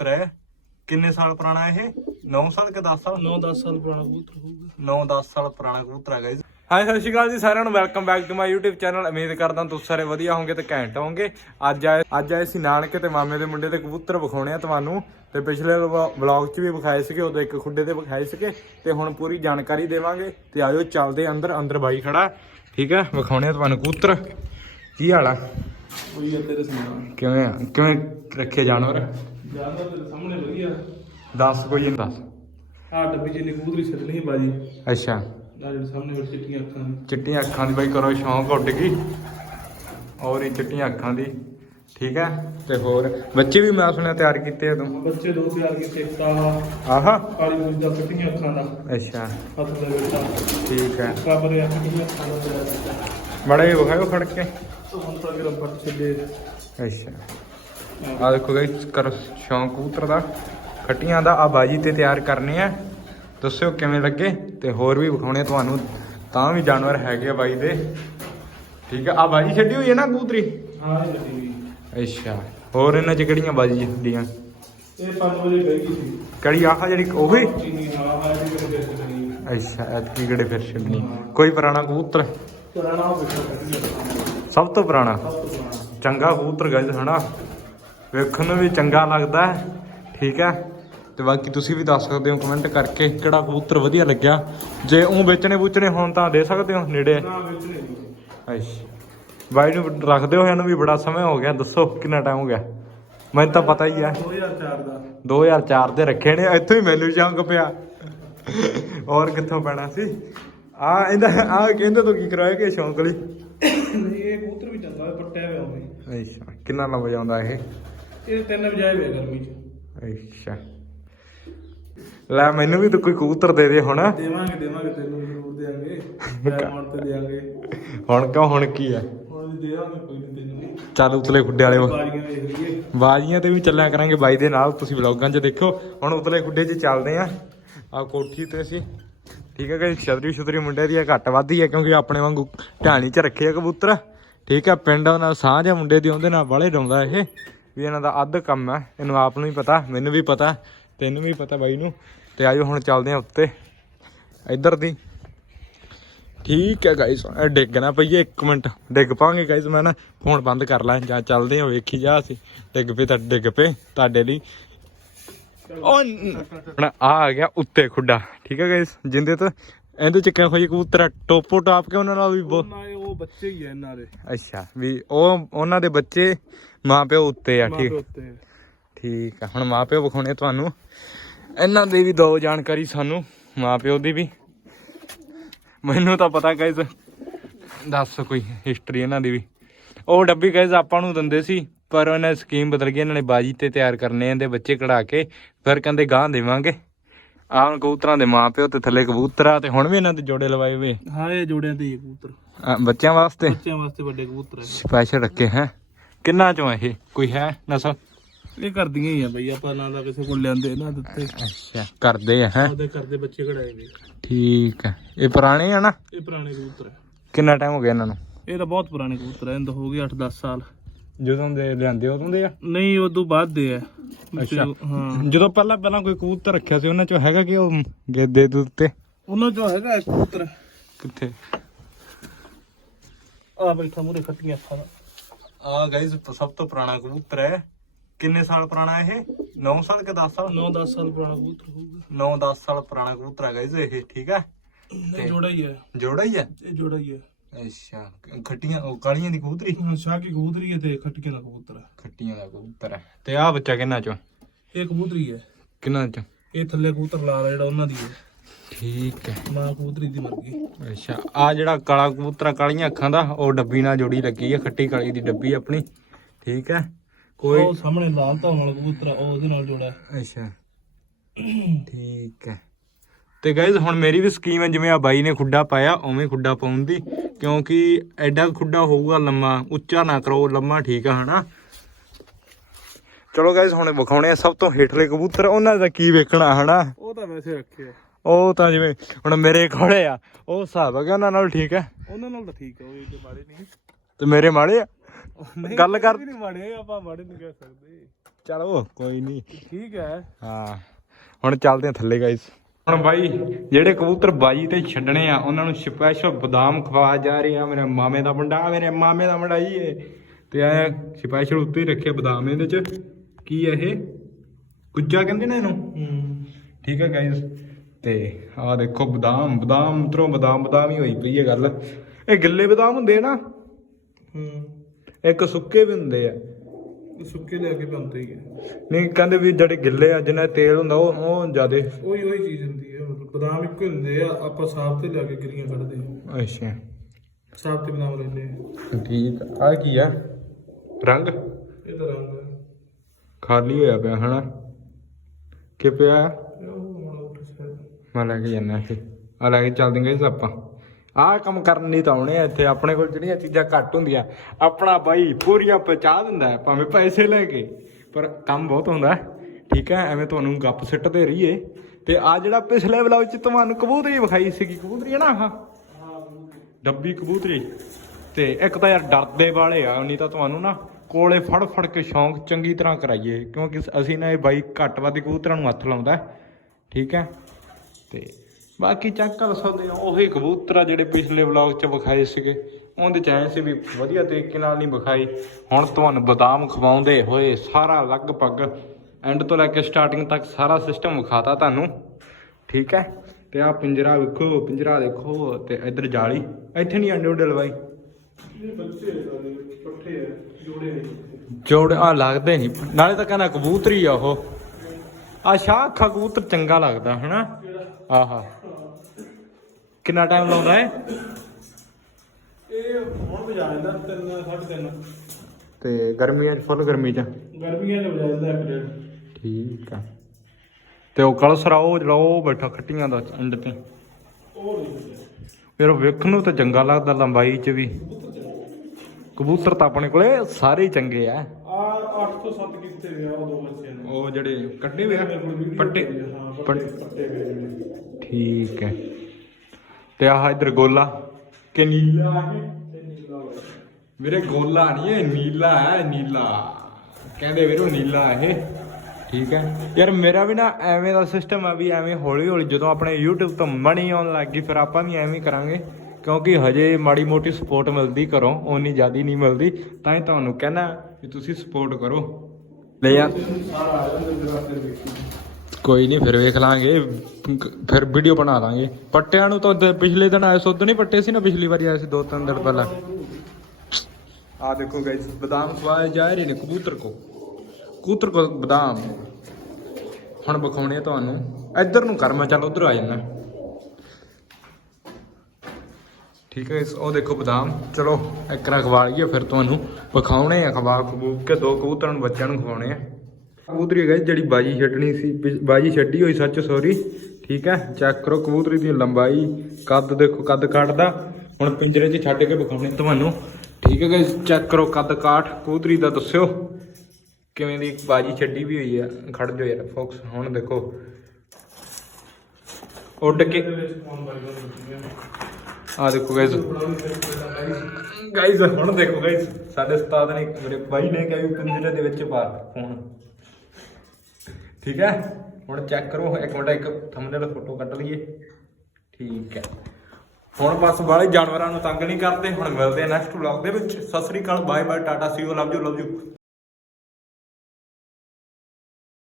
ਕਬੂਤਰ ਹੈ ਕਿੰਨੇ ਸਾਲ ਪੁਰਾਣਾ ਇਹ? 9 ਸਾਲ ਕਿ 10 ਸਾਲ? 9-10 ਸਾਲ ਪੁਰਾਣਾ ਕਬੂਤਰ ਹੋਊਗਾ। 9-10 ਸਾਲ ਪੁਰਾਣਾ ਕਬੂਤਰ ਹੈ ਗਾਇਜ਼ ਹਾਈ ਸਤਿ ਸ਼੍ਰੀ ਅਕਾਲ ਜੀ ਸਾਰਿਆਂ ਨੂੰ। Welcome back to my YouTube channel ਉਮੀਦ ਕਰਦਾ ਤੁਸੀਂ ਸਾਰੇ ਵਧੀਆ ਹੋਵੋਗੇ ਤੇ ਘੈਂਟ ਹੋਵੋਗੇ। ਅੱਜ ਆਏ ਅੱਜ ਆਏ ਸੀ ਨਾਨਕੇ ਤੇ ਮਾਮੇ ਦੇ ਮੁੰਡੇ ਦੇ ਕਬੂਤਰ ਵਿਖਾਉਣੇ ਆ ਤੁਹਾਨੂੰ। ਤੇ ਪਿਛਲੇ ਵਲੌਗ 'ਚ ਵੀ ਵਿਖਾਏ ਸੀਗੇ ਉਦੋਂ ਇੱਕ ਖੁੱਡੇ ਤੇ ਵਿਖਾਏ ਸੀਗੇ। ਤੇ ਹੁਣ ਪੂਰੀ ਜਾਣਕਾਰੀ ਦੇਵਾਂਗੇ। ਤੇ ਆਜੋ ਚੱਲਦੇ ਅੰਦਰ। ਅੰਦਰ ਬਾਈ ਖੜਾ। ਠੀਕ ਹੈ ਵਿਖਾਉਣੇ ਆ ਤੁਹਾਨੂੰ ਕਬੂਤਰ। ਕੀ ਹਾਲ ਆ? ਕੋਈ ਤੇਰੇ ਸਾਹਮਣੇ ਕਿਵੇਂ ਆ? ਕਿਵੇਂ ਰੱਖੇ ਜਾਨਵਰ? ਜਾਂਦਾ ਤੇਰੇ ਸਾਹਮਣੇ ਵਧੀਆ। ਦੱਸ ਕੋਈ ਇਹਨੂੰ ਦੱਸ। ਆ ਡੱਬੀ ਜਿੰਨੀ ਕਬੂਤਰੀ ਛੱਡਣੀ ਹੈ ਬਾਜੀ। ਅੱਛਾ। ਨਾਲ ਜਿਹੜੇ ਸਾਹਮਣੇ ਵਿੱਚ ਚਿੱਟੀਆਂ ਅੱਖਾਂ ਨੇ ਚਿੱਟੀਆਂ ਅੱਖਾਂ ਦੀ ਬਾਈ ਕਰੋ ਸ਼ੌਂਕ ਉੱਡ ਗਈ। ਔਰ ਇਹ ਚਿੱਟੀਆਂ ਅੱਖਾਂ ਦੀ। ਠੀਕ ਹੈ? ਤੇ ਹੋਰ ਬੱਚੇ ਵੀ ਮੈਂ ਸੁਣਿਆ ਤਿਆਰ ਕੀਤੇ ਆ ਤੂੰ? ਬੱਚੇ ਦੋ ਤਿਆਰ ਕੀਤੇ ਇੱਕ ਤਾਂ ਆਹਾ ਕਾਲੀ ਮੁੰਡਾ ਚਿੱਟੀਆਂ ਅੱਖਾਂ ਦਾ। ਅੱਛਾ। ਹੱਥ ਦੇ ਆ ਠੀਕ ਹੈ। ਕਾਬਰੇ ਅੱਖਾਂ ਅੱਖਾਂ ਦਾ ਤਿਆਰ ਕੀਤਾ। ਬੜਾ ਹੀ ਵਿਖਾਇਓ ਫੜ ਕੇ ਤੋਂ ਹੁਣ ਤੱਕ ਰੱਬੜ ਛੱਡੇ ਅੱਛਾ। ਆ ਦੇਖੋ ਗਾਇਸ ਕਰ ਸ਼ੌਂਕ ਕਬੂਤਰ ਦਾ। ਖੱਟੀਆਂ ਦਾ ਆ ਬਾਜੀ ਤੇ ਤਿਆਰ ਕਰਨੇ ਆ। ਦੱਸਿਓ ਕਿਵੇਂ ਲੱਗੇ ਤੇ ਹੋਰ ਵੀ ਵਿਖਾਉਣੇ ਤੁਹਾਨੂੰ। ਤਾਂ ਵੀ ਜਾਨਵਰ ਹੈਗੇ ਆ ਬਾਈ ਦੇ। ਠੀਕ ਆ ਆ ਬਾਜੀ ਛੱਡੀ ਹੋਈ ਹੈ ਨਾ ਕਬੂਤਰੀ? ਹਾਂ ਹੋਈ। ਅੱਛਾ ਹੋਰ ਇਹਨਾਂ ਚ ਕਿਹੜੀਆਂ ਬਾਜੀ ਹੁੰਦੀਆਂ? ਇਹ 5 ਵਜੇ ਗਈ ਸੀ। ਕਿਹੜੀ ਆਹ ਜਿਹੜੀ ਉਹੀ ਹਾਂ ਅੱਛਾ ਐਤਕੀ ਕਿਹੜੇ ਫਿਰ ਛੱਡਣੀ? ਕੋਈ ਪੁਰਾਣਾ ਕਬੂਤਰ? ਪੁਰਾਣਾ? ਸਭ ਤੋਂ ਪੁਰਾਣਾ। ਚੰਗਾ ਕਬੂਤਰ ਗਾਇਸ ਹਨਾ? ਵੇਖਣ ਨੂੰ ਵੀ ਚੰਗਾ ਲੱਗਦਾ ਹੈ। ਠੀਕ ਹੈ। ਤੇ ਬਾਕੀ ਤੁਸੀਂ ਵੀ ਦੱਸ ਸਕਦੇ ਹੋ ਕਮੈਂਟ ਕਰਕੇ ਕਿਹੜਾ ਕਬੂਤਰ ਵਧੀਆ ਲੱਗਿਆ। ਜੇ ਉਹ ਵੇਚਣੇ ਵੂਚਣੇ ਹੋਣ ਤਾਂ ਦੇ ਸਕਦੇ ਹੋ ਨੇੜੇ। ਅੱਛਾ। ਬਾਈ ਨੂੰ ਰੱਖਦੇ ਹੋਏ ਨੂੰ ਵੀ ਬੜਾ ਸਮਾਂ ਹੋ ਗਿਆ। ਦੱਸੋ ਕਿੰਨਾ ਟਾਈਮ ਹੋ ਗਿਆ। ਮੈਨੂੰ ਤਾਂ ਪਤਾ ਹੀ ਆ 2004 ਦਾ। 2004 ਦੇ ਰੱਖੇ ਨੇ। ਇੱਥੋਂ ਹੀ ਮੈਨੂੰ ਸ਼ੌਂਕ ਪਿਆ। ਹੋਰ ਕਿੱਥੋਂ ਪੈਣਾ ਸੀ? ਆ ਇਹਦਾ ਆ ਕਹਿੰਦੇ ਤੋਂ ਕੀ ਕਰਾਇਆ ਕਿ ਸ਼ੌਂਕ ਲਈ? ਇਹ ਕਬੂਤਰ ਵੀ ਚੰਗਾ ਹੈ ਪੱਟਿਆ ਹੋਇਆ ਹੋਵੇ ਅੱਛਾ। ਕਿੰਨਾ ਲੰਬਾ ਜਾਂਦਾ ਇਹ? ਇਹ ਤਿੰਨ ਵਜਾਏ ਹੋਏ ਗਰਮੀ ਚ। ਅੱਛਾ। ਲੈ ਮੈਨੂੰ ਵੀ ਤਾਂ ਕੋਈ ਕਬੂਤਰ ਦੇ ਦੇ ਹੁਣ। ਦੇਵਾਂਗੇ ਦੇਵਾਂਗੇ ਤੈਨੂੰ ਜ਼ਰੂਰ ਦੇਾਂਗੇ ਪੈਮਾਨ ਤੇ ਦੇਾਂਗੇ ਹੁਣ ਕਿਉਂ ਹੁਣ ਕੀ ਹੈ ਹੁਣ ਵੀ ਦੇਵਾਂਗੇ ਕੋਈ ਨਹੀਂ ਤੈਨੂੰ ਚੱਲ ਉਤਲੇ ਖੁੱਡੇ ਵਾਲੇ ਬਾਰੀਆਂ ਵੇਖ ਲਈਏ। ਬਾਜੀਆਂ ਤੇ ਵੀ ਚੱਲਿਆ ਕਰਾਂਗੇ ਬਾਈ ਦੇ ਨਾਲ ਤੁਸੀਂ ਵਲੌਗਾਂ 'ਚ ਦੇਖਿਓ। ਹੁਣ ਉਤਲੇ ਖੁੱਡੇ 'ਚ ਚੱਲਦੇ ਆ। ਆ ਕੋਠੀ ਤੇ ਅਸੀਂ। ਠੀਕ ਹੈ ਕਿ ਛਤਰੀ ਛਤਰੀ ਮੁੰਡੇ ਦੀ ਆ ਘੱਟ ਵੱਧ ਹੀ ਆ ਕਿਉਂਕਿ ਆਪਣੇ ਵਾਂਗੂ ਢਾਣੀ 'ਚ ਰੱਖੇ ਆ ਕਬੂਤਰ। ਠੀਕ ਆ ਪਿੰਡ ਨਾਲ ਸਾਂਝ ਆ ਮੁੰਡੇ ਦੀ ਉਹਦੇ ਨਾਲ ਬਾਲੇ ਡਾਉਂਦਾ ਇਹ। ਵੀ ਇਹਨਾਂ ਦਾ ਅੱਧ ਕੰਮ ਹੈ, ਇਹਨੂੰ ਆਪ ਨੂੰ ਹੀ ਪਤਾ, ਮੈਨੂੰ ਵੀ ਪਤਾ, ਤੈਨੂੰ ਵੀ ਪਤਾ ਬਾਈ ਨੂੰ। ਤੇ ਆਜੋ ਹੁਣ ਚੱਲਦੇ ਆ ਉੱਤੇ, ਇੱਧਰ ਦੀ। ਠੀਕ ਹੈ ਗਾਇਸ ਇਹ ਡਿੱਗ ਪਈਏ 1 ਮਿੰਟ। ਡਿੱਗ ਪਾਂਗੇ ਗਾਇਸ ਮੈਂ ਨਾ ਫੋਨ ਬੰਦ ਕਰ ਲਾਂ, ਜਾਂ ਚੱਲਦੇ ਆ ਵੇਖੀ ਜਾ ਅਸੀਂ। ਡਿੱਗ ਪਏ ਤਾਂ ਡਿੱਗ ਪਏ, ਤੁਹਾਡੇ ਲਈ। ਉਹ ਨ- ਹੁਣ ਆ ਆ ਗਿਆ ਉੱਤੇ ਖੁੱਡਾ। ਠੀਕ ਹੈ ਗਾਇਸ ਜਿੰਦੇ ਤੇ ਇਹਦੇ ਚ ਕਿਹੋ ਹੋਈ ਕਬੂਤਰ ਟੋਪੋ ਟਾਪ ਕੇ ਉਹਨਾਂ ਨਾਲ ਵੀ ਬਹੁਤ ਉਹ ਬੱਚੇ ਹੀ ਆ ਇਹਨਾਂ ਦੇ। ਅੱਛਾ ਵੀ ਉਹ ਉਹਨਾਂ ਦੇ ਬੱਚੇ ਮਾਂ ਪਿਓ ਉੱਤੇ ਆ ਮਾਪੇ ਠੀਕ ਉੱਤੇ। ਠੀਕ ਆ ਹੁਣ ਮਾਂ ਪਿਓ ਵਿਖਾਉਣੇ ਤੁਹਾਨੂੰ। ਇਹਨਾਂ ਦੀ ਵੀ ਦੋ ਜਾਣਕਾਰੀ ਸਾਨੂੰ ਮਾਂ ਪਿਓ ਦੀ ਵੀ। ਮੈਨੂੰ ਤਾਂ ਪਤਾ ਗਾਇਸ ਦੱਸ ਕੋਈ ਹਿਸਟਰੀ ਇਹਨਾਂ ਦੀ ਵੀ। ਉਹ ਡੱਬੀ ਗਾਇਸ ਆਪਾਂ ਨੂੰ ਦਿੰਦੇ ਸੀ ਪਰ ਉਹਨਾਂ ਸਕੀਮ ਬਦਲ ਗਈ ਇਹਨਾਂ ਨੇ ਬਾਜੀ ਤੇ ਤਿਆਰ ਕਰਨੇ ਇਹਦੇ ਬੱਚੇ ਕਢਾ ਕੇ ਫਿਰ ਕਹਿੰਦੇ ਗਾਂ ਦੇਵਾਂਗੇ। ਆਹ ਹੁਣ ਕਬੂਤਰਾਂ ਦੇ ਮਾਂ ਪਿਓ ਤੇ ਥੱਲੇ ਕਬੂਤਰ ਆ ਤੇ ਹੁਣ ਵੀ ਇਹਨਾਂ ਦੇ ਜੋੜੇ ਲਵਾਏ ਹੋਏ ਹਾਂ ਇਹ ਜੋੜਿਆਂ ਤੇ ਹੀ ਕਬੂਤਰ। ਆ, ਬੱਚਿਆਂ ਵਾਸਤੇ? ਬੱਚਿਆਂ ਵਾਸਤੇ ਵੱਡੇ ਕਬੂਤਰ ਆ। ਸਪੈਸ਼ਲ ਰੱਖੇ ਹੈ? ਕਿੰਨਾ ਚੋਂ ਆ ਇਹ? ਕੋਈ ਹੈ? ਨਸਲ? ਇਹ ਕਰਦੀਆਂ ਹੀ ਆ ਬਈ ਆਪਾਂ ਨਾ ਤਾਂ ਕਿਸੇ ਕੋਲ ਲਿਆਂਦੇ ਨਾ ਦਿੱਤੇ ਅੱਛਾ ਕਰਦੇ ਆ ਹੈ? ਉਹਦੇ ਘਰ ਦੇ ਬੱਚੇ ਕਢਾਏ ਨੇ ਠੀਕ ਹੈ ਇਹ ਪੁਰਾਣੇ ਆ ਨਾ? ਇਹ ਪੁਰਾਣੇ ਕਬੂਤਰ ਕਿੰਨਾ ਟਾਈਮ ਹੋ ਗਿਆ ਇਹਨਾਂ ਨੂੰ? ਇਹ ਤਾਂ ਬਹੁਤ ਪੁਰਾਣੇ ਕਬੂਤਰ ਆ ਇਹਨਾਂ ਹੋ ਗਏ 8-10 ਸਾਲ। ਜਦੋਂ ਦੇ ਲਿਆਂਦੇ ਉਦੋਂ ਦੇ ਆ? ਨਹੀਂ ਉਦੋਂ ਬਾਅਦ ਦੇ ਆ। ਅੱਛਾ। ਹਾਂ। ਜਦੋਂ ਪਹਿਲਾਂ ਪਹਿਲਾਂ ਕੋਈ ਕਬੂਤਰ ਰੱਖਿਆ ਸੀ ਉਹਨਾਂ ਚੋਂ ਹੈਗਾ ਕਿ ਉਹ ਗੇਦੇ ਦੇ ਉੱਤੇ? ਉਹਨਾਂ ਚੋਂ ਹੈਗਾ ਇੱਕ ਕਬੂਤਰ। ਕਿੱਥੇ? ਆ ਬੈਠਾ ਮੂਰੇ ਖੱਟੀਆਂ ਅੱਖਾਂ ਦਾ। ਆ ਗਾਇਸ ਸਭ ਤੋਂ ਪੁਰਾਣਾ ਕਬੂਤਰ ਹੈ। ਕਿੰਨੇ ਸਾਲ ਪੁਰਾਣਾ ਇਹ? 9 ਸਾਲ ਕਿ 10 ਸਾਲ? 9-10 ਸਾਲ ਪੁਰਾਣਾ ਕਬੂਤਰ ਹੋਊਗਾ। 9-10 ਸਾਲ ਪੁਰਾਣਾ ਕਬੂਤਰ ਹੈ ਗਾਇਸ ਇਹ ਠੀਕ ਹੈ ਇਹ ਜੋੜਾ ਹੀ ਹੈ। ਜੋੜਾ ਹੀ ਹੈ? ਇਹ ਜੋੜਾ ਹੀ ਹੈ। ਅੱਛਾ ਖੱਟੀਆਂ ਉਹ ਕਾਲੀਆਂ ਦੀ ਕਬੂਤਰੀ? ਹਾਂ ਸ਼ਾਹ ਕੀ ਕਬੂਤਰੀ ਹੈ ਤੇ ਖੱਟੀਆਂ ਦਾ ਕਬੂਤਰ ਹੈ। ਖੱਟੀਆਂ ਦਾ ਕਬੂਤਰ ਹੈ। ਤੇ ਆ ਬੱਚਾ ਕਿੰਨਾ ਚੋਂ? ਇਹ ਕਬੂਤਰੀ ਹੈ। ਕਿੰਨਾ ਚੋਂ? ਇਹ ਥੱਲੇ ਕਬੂਤਰ ਲਾ ਰਿਹਾ ਜਿਹੜਾ ਉਹਨਾਂ ਦੀ ਹੈ। ਠੀਕ ਹੈ। ਮਾਂ ਕਬੂਤਰੀ ਦੀ ਮਰ ਗਈ ਅੱਛਾ ਆ ਜਿਹੜਾ ਕਾਲਾ ਕਬੂਤਰ ਕਾਲੀਆਂ ਅੱਖਾਂ ਦਾ ਉਹ ਡੱਬੀ ਨਾਲ ਜੋੜੀ ਲੱਗੀ ਹੈ ਖੱਟੀ ਕਾਲੀ ਦੀ ਡੱਬੀ ਆਪਣੀ। ਠੀਕ ਹੈ। ਕੋਈ ਉਹ ਸਾਹਮਣੇ ਲਾਲ ਕਬੂਤਰ ਉਹ ਉਹਦੇ ਨਾਲ ਜੋੜਾ। ਅੱਛਾ। ਠੀਕ ਹੈ। ਤੇ ਗਾਇਜ਼ ਹੁਣ ਮੇਰੀ ਵੀ ਸਕੀਮ ਹੈ ਜਿਵੇਂ ਆ ਬਾਈ ਨੇ ਖੁੱਡਾ ਪਾਇਆ ਉਵੇਂ ਖੁੱਡਾ ਪਾਉਣ ਦੀ। ਕਿਉਂਕਿ ਐਡਾ ਖੁੱਡਾ ਹੋਊਗਾ ਲੰਮਾ ਉੱਚਾ ਨਾ ਕਰੋ ਲੰਮਾ ਠੀਕ ਆ ਹਨਾ? ਚਲੋ ਗਾਇਜ਼ ਹੁਣ ਵਿਖਾਉਣੇ ਆ ਸਭ ਤੋਂ ਹੇਠਲੇ ਕਬੂਤਰ ਉਹਨਾਂ ਦਾ ਕੀ ਵੇਖਣਾ ਹਨਾ? ਉਹ ਤਾਂ ਵੈਸੇ ਰੱਖੇ ਆ। ਉਹ ਤਾਂ ਜਿਵੇਂ ਹੁਣ ਮੇਰੇ ਕੋਲੇ ਆ ਉਹ ਹਿਸਾਬ ਹੈ ਕਿ ਉਹਨਾਂ ਨਾਲ ਠੀਕ ਹੈ? ਉਹਨਾਂ ਨਾਲ ਤਾਂ ਠੀਕ ਆ ਉਹ ਇਹਦੇ ਮਾੜੇ ਨਹੀਂ। ਤੇ ਮੇਰੇ ਮਾੜੇ ਆ? ਨਹੀਂ ਗੱਲ ਕਰ- ਨਹੀਂ ਮਾੜੇ ਆਪਾਂ ਮਾੜੇ ਨਹੀਂ ਕਹਿ ਸਕਦੇ। ਚਲੋ ਕੋਈ ਨਹੀਂ। ਠੀਕ ਹੈ। ਹਾਂ। ਹੁਣ ਚੱਲਦੇ ਆ ਥੱਲੇ ਗਾਇਸ ਹੁਣ ਬਾਈ ਜਿਹੜੇ ਕਬੂਤਰ ਬਾਜੀ ਤੇ ਛੱਡਣੇ ਆ ਉਹਨਾਂ ਨੂੰ ਸਪੈਸ਼ਲ ਬਦਾਮ ਖਵਾ ਜਾ ਰਹੇ ਆ ਮੇਰੇ ਮਾਮੇ ਦਾ ਮੁੰਡਾ ਮੇਰੇ ਮਾਮੇ ਦਾ ਮੁੰਡਾ ਹੀ ਏ ਤੇ ਐ ਸਪੈਸ਼ਲ ਉੱਤੇ ਹੀ ਰੱਖੇ ਬਦਾਮ ਇਹਦੇ ਚ। ਕੀ ਇਹ? ਕੁੱਜਾ ਕਹਿੰਦੇ ਨੇ ਇਹਨੂੰ? ਠੀਕ ਹੈ ਗਾਇਸ ਤੇ ਆਹ ਦੇਖੋ ਬਦਾਮ ਬਦਾਮ ਉਤਰੋਂ ਬਦਾਮ ਬਦਾਮ ਹੀ ਹੋਈ ਪਈ ਹੈ ਗੱਲ। ਇਹ ਗਿੱਲੇ ਬਦਾਮ ਹੁੰਦੇ ਆ ਨਾ? ਹੂੰ। ਇੱਕ ਸੁੱਕੇ ਵੀ ਹੁੰਦੇ ਆ। ਇਹ ਸੁੱਕੇ ਲੈ ਕੇ ਬਣਦੇ ਹੀ ਹੈ। ਨਹੀਂ ਕਹਿੰਦੇ ਵੀ ਜਿਹੜੇ ਗਿੱਲੇ ਆ ਜਿਨ੍ਹਾਂ 'ਚ ਤੇਲ ਹੁੰਦਾ ਉਹ ਉਹ ਜ਼ਿਆਦੇ। ਉਹੀ ਉਹੀ ਚੀਜ਼ ਹੁੰਦੀ ਹੈ ਮਤਲਬ ਬਦਾਮ ਇੱਕੋ ਹੀ ਹੁੰਦੇ ਆ ਆਪਾਂ ਸਾਫ਼ ਤੇ ਲਿਆ ਕੇ ਗਿਰੀਆਂ ਕੱਢਦੇ ਹਾਂ। ਅੱਛਾ। ਸਾਫ਼ ਤੇ ਬਦਾਮ ਲੈਂਦੇ ਆ ਠੀਕ ਆ। ਕੀ ਆ? ਰੰਗ? ਇਹ ਤਾਂ ਰੰਗ ਹੈ। ਖਾਲੀ ਹੋਇਆ ਪਿਆ ਹਨਾ? ਕਿ ਪਿਆ? ਇਹ ਉਹ ਹੁਣ ਉੱਠ ਸਕਦਾ ਮੈਂ ਲੈ ਕੇ ਜਾਣਾ ਇੱਥੇ। ਆ ਲੈ ਕੇ ਚੱਲਦੇ ਗਏ ਆਪਾਂ। ਆਹ ਕੰਮ ਕਰਨ ਨਹੀਂ ਤਾਂ ਆਉਣੇ ਆ ਇੱਥੇ ਆਪਣੇ ਕੋਲ ਜਿਹੜੀਆਂ ਚੀਜ਼ਾਂ ਘੱਟ ਹੁੰਦੀਆਂ ਆਪਣਾ ਬਾਈ ਪੂਰੀਆਂ ਪਹੁੰਚਾ ਦਿੰਦਾ ਹੈ, ਭਾਵੇਂ ਪੈਸੇ ਲੈ ਕੇ ਪਰ ਕੰਮ ਬਹੁਤ ਹੁੰਦਾ ਹੈ। ਠੀਕ ਹੈ ਐਵੇਂ ਤੁਹਾਨੂੰ ਗੱਪ ਸਿੱਟਦੇ ਰਹੀਏ ਤੇ ਆ ਜਿਹੜਾ ਪਿਛਲੇ ਵਲੌਗ ਚ ਤੁਹਾਨੂੰ ਕਬੂਤਰੀ ਵਿਖਾਈ ਸੀਗੀ ਕਬੂਤਰੀ ਹੈ ਨਾ ਆਹ ਡੱਬੀ ਕਬੂਤਰੀ ਤੇ ਇੱਕ ਤਾਂ ਯਾਰ ਡਰਦੇ ਵਾਲੇ ਆ ਨਹੀਂ ਤਾਂ ਤੁਹਾਨੂੰ ਨਾ ਕੋਲੇ ਫੜ ਫੜ ਕੇ ਸ਼ੌਂਕ ਚੰਗੀ ਤਰ੍ਹਾਂ ਕਰਾਈਏ ਕਿਉਂਕਿ ਅਸੀਂ ਨਾ ਇਹ ਬਾਈ ਘੱਟ ਵੱਧ ਕਬੂਤਰਾਂ ਨੂੰ ਹੱਥ ਲਾਉਂਦਾ ਹੈ। ਠੀਕ ਹੈ ਤੇ ਬਾਕੀ ਚੈੱਕ ਕਰ ਸਕਦੇ ਹੋ। ਉਹੀ ਕਬੂਤਰ ਆ ਜਿਹੜੇ ਪਿਛਲੇ ਵਲੌਗ 'ਚ ਵਿਖਾਏ ਸੀਗੇ। ਉਹਦੇ 'ਚ ਐ ਸੀ ਵੀ ਵਧੀਆ ਤਰੀਕੇ ਨਾਲ ਨਹੀਂ ਵਿਖਾਈ ਹੁਣ ਤੁਹਾਨੂੰ ਬਦਾਮ ਖਵਾਉਂਦੇ ਹੋਏ ਸਾਰਾ ਲਗਭਗ ਐਂਡ ਤੋਂ ਲੈ ਕੇ ਸਟਾਰਟਿੰਗ ਤੱਕ ਸਾਰਾ ਸਿਸਟਮ ਵਿਖਾਤਾ ਤੁਹਾਨੂੰ। ਠੀਕ ਹੈ? ਤੇ ਆ ਪਿੰਜਰਾ ਵੇਖੋ ਪਿੰਜਰਾ ਦੇਖੋ ਤੇ ਇੱਧਰ ਜਾਲੀ। ਇੱਥੇ ਨਹੀਂ ਅੰਡੇ ਉੱਡੇ ਲਵਾਈ ਇਹ ਬੱਚੇ ਆ ਸਾਰੇ ਪੱਠੇ ਆ ਜੋੜੇ ਆ ਲੱਗਦੇ ਨਹੀਂ। ਨਾਲੇ ਤਾਂ ਕਹਿੰਦਾ ਕਬੂਤਰੀ ਆ ਉਹ। ਆ ਸ਼ਾਹ ਅੱਖਾਂ ਕਬੂਤਰ ਚੰਗਾ ਲੱਗਦਾ ਹਨਾ? ਆਹਾ। ਕਿੰਨਾ ਟਾਈਮ ਲਾਉਂਦਾ ਹੈ ਇਹ ਹੁਣ ਵਜਾ ਜਾਂਦਾ 3 3.5 ਤੇ ਗਰਮੀਆਂ 'ਚ ਫੁੱਲ ਗਰਮੀ 'ਚ? ਗਰਮੀਆਂ 'ਚ ਵਜਾ ਜਾਂਦਾ ਇੱਕ ਡੇਢ। ਠੀਕ ਆ। ਤੇ ਉਹ ਕਲਸਰਾ ਉਹ ਜਿਹੜਾ ਉਹ ਬੈਠਾ ਖੱਟੀਆਂ ਦਾ ਐਂਡ ਤੇ। ਉਹ ਨਹੀਂ ਵਜਾ ਫਿਰ ਉਹ ਵੇਖਣ ਨੂੰ ਤਾਂ ਚੰਗਾ ਲੱਗਦਾ ਲੰਬਾਈ 'ਚ ਵੀ। ਕਬੂਤਰ ਤਾਂ ਆਪਣੇ ਕੋਲੇ ਸਾਰੇ ਹੀ ਚੰਗੇ ਆ। ਆ 8 ਤੋਂ 7 ਕਿੱਥੇ ਗਿਆ ਉਹ ਦੋ ਬੱਚੇ ਨੇ ਉਹ ਜਿਹੜੇ ਕੱਢੇ ਹੋਏ ਵੀਡੀਓ ਪੱਟੇ। ਹਾਂ ਪੱਟ- ਪੱਟੇ ਪੱਟੇ ਗਏ ਜਿਹੜੇ ਠੀਕ ਹੈ। ਤੇ ਆਹ ਇਧਰ ਗੋਲਾ। ਕਿ ਨੀਲਾ ਹੈ ਤੇ ਨੀਲਾ ਹੋਇਆ? ਵੀਰੇ ਗੋਲਾ ਨਹੀਂ ਇਹ ਨੀਲਾ ਹੈ ਨੀਲਾ। ਕਹਿੰਦੇ ਵੀਰੋ ਨੀਲਾ ਇਹ। ਠੀਕ ਹੈ। ਯਾਰ ਮੇਰਾ ਵੀ ਨਾ ਐਵੇਂ ਦਾ ਸਿਸਟਮ ਆ ਵੀ ਐਵੇਂ ਹੌਲੀ ਹੌਲੀ ਜਦੋਂ ਆਪਣੇ YouTube ਤੋਂ ਮਣੀ ਆਉਣ ਲੱਗ ਗਈ ਫਿਰ ਆਪਾਂ ਵੀ ਐਵੇਂ ਹੀ ਕਰਾਂਗੇ। ਕਿਉਂਕਿ ਹਜੇ ਮਾੜੀ ਮੋਟੀ ਸਪੋਰਟ ਮਿਲਦੀ ਘਰੋਂ ਓਨੀ ਜ਼ਿਆਦੀ ਨਹੀਂ ਮਿਲਦੀ। ਤਾਂ ਹੀ ਤੁਹਾਨੂੰ ਕਹਿਣਾ ਵੀ ਤੁਸੀਂ ਸਪੋਰਟ ਕਰੋ। ਲੈ ਯਾਰ। ਸਾਰਾ ਆ ਜਾਂਦਾ ਵੇਖੀ ਕੋਈ ਨਹੀਂ ਫਿਰ ਵੇਖ ਲਾਂਗੇ ਫਿਰ ਵੀਡੀਓ ਬਣਾ ਲਾਂਗੇ। ਪੱਟਿਆਂ ਨੂੰ ਤਾਂ ਉਦੋਂ ਪਿਛਲੇ ਦਿਨ ਆਏ ਸੁੱਧ ਨਹੀਂ ਪੱਟੇ ਸੀ ਨਾ ਪਿਛਲੀ ਵਾਰੀ ਆਏ ਸੀ ਦੋ ਤਿੰਨ ਦਿਨ ਪਹਿਲਾਂ। ਆ ਦੇਖੋ ਗਾਇਸ ਬਦਾਮ ਖਵਾਏ ਜਾ ਰਹੇ ਨੇ ਕਬੂਤਰ ਕੋ। ਕਬੂਤਰ ਕੋ ਬਦਾਮ। ਹੁਣ ਵਿਖਾਉਣੇ ਆ ਤੁਹਾਨੂੰ। ਇੱਧਰ ਨੂੰ ਕਰ ਮੈਂ ਚੱਲ ਉਧਰ ਆ ਜਾਣਾ ਠੀਕ ਹੈ ਇਸ ਉਹ ਦੇਖੋ ਬਦਾਮ। ਚਲੋ ਇੱਕ ਰਾ ਖਵਾ ਲਈਏ ਫਿਰ ਤੁਹਾਨੂੰ ਵਿਖਾਉਣੇ ਆ ਖਵਾ ਖਬੂਕ ਕੇ ਦੋ ਕਬੂਤਰਾਂ ਨੂੰ ਬੱਚਿਆਂ ਨੂੰ ਖਵਾਉਣੇ ਆ। ਕਬੂਤਰੀ ਹੈ ਜਿਹੜੀ ਬਾਜੀ ਛੱਡਣੀ ਸੀ, ਪਿਛ- ਬਾਜੀ ਛੱਡੀ ਹੋਈ, ਸੱਚ ਸੌਰੀ। ਠੀਕ ਹੈ, ਚੈੱਕ ਕਰੋ ਕਬੂਤਰੀ ਦੀ ਲੰਬਾਈ, ਕੱਦ ਦੇਖੋ, ਕੱਦ ਕਾਟਦਾ। ਹੁਣ ਪਿੰਜਰੇ 'ਚ ਛੱਡ ਕੇ ਵਿਖਾਉਣੇ ਤੁਹਾਨੂੰ। ਠੀਕ ਹੈ ਗਾਇਸ, ਚੈੱਕ ਕਰੋ ਕੱਦ ਕਾਠ ਕਬੂਤਰੀ ਦਾ ਦੱਸਿਓ। ਕਿਵੇਂ ਦੀ ਬਾਜੀ ਛੱਡੀ ਵੀ ਹੋਈ ਆ, ਖੜ ਜਾਓ ਯਾਰ, ਫੋਕਸ, ਹੁਣ ਦੇਖੋ। ਉੱਡ ਕੇ ਆ ਦੇਖੋ ਗਾਇਸ। ਗਾਇਸ, ਹੁਣ ਦੇਖੋ ਗਾਇਸ, ਸਾਡੇ ਉਸਤਾਦ ਨੇ ਮੇਰੇ ਬਾਈ ਨੇ ਕਿਹਾ ਪਿੰਜਰੇ ਦੇ ਵਿੱਚ ਪਾ, ਫੋਨ। ਠੀਕ ਹੈ? ਹੁਣ ਚੈੱਕ ਕਰੋ, ਇੱਕ ਮਿੰਟ, ਇੱਕ ਥੰਬਨੇਲ ਫੋਟੋ ਕੱਢ ਲਈਏ। ਠੀਕ ਹੈ। ਹੁਣ ਬਸ ਵਾਲੇ ਜਾਨਵਰਾਂ ਨੂੰ ਤੰਗ ਨਹੀਂ ਕਰਦੇ, ਹੁਣ ਮਿਲਦੇ ਨੈਕਸਟ ਵਲੌਗ ਦੇ ਵਿੱਚ। ਸਤਿ ਸ੍ਰੀ ਅਕਾਲ bye bye tata see you love you love you